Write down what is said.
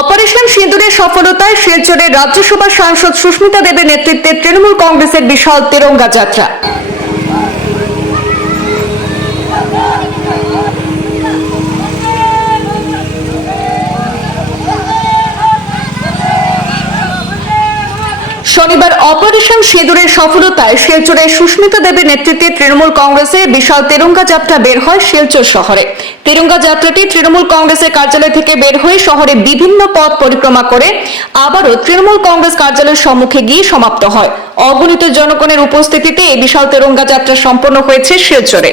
Operation সিঁদুরের সফলতায় শিলচরের রাজ্যসভা সাংসদ সুস্মিতা দেবের নেতৃত্বে তৃণমূল কংগ্রেসের বিশাল তেরঙ্গা যাত্রা। শনিবার অপারেশন সিঁদুরের সফলতায় শিলচরের সুস্মিতা দেবের নেতৃত্বে তৃণমূল কংগ্রেসের বিশাল তেরঙ্গা যাত্রা বের হয় শিলচর শহরে। তেরঙ্গা যাত্রাটি তৃণমূল কংগ্রেসের কার্যালয় থেকে বের হয়ে শহরে বিভিন্ন পথ পরিক্রমা করে আবারও তৃণমূল কংগ্রেস কার্যালয়ের সম্মুখে গিয়ে সমাপ্ত হয়। অগণিত জনগণের উপস্থিতিতে এই বিশাল তেরঙ্গা যাত্রা সম্পন্ন হয়েছে শিলচরে।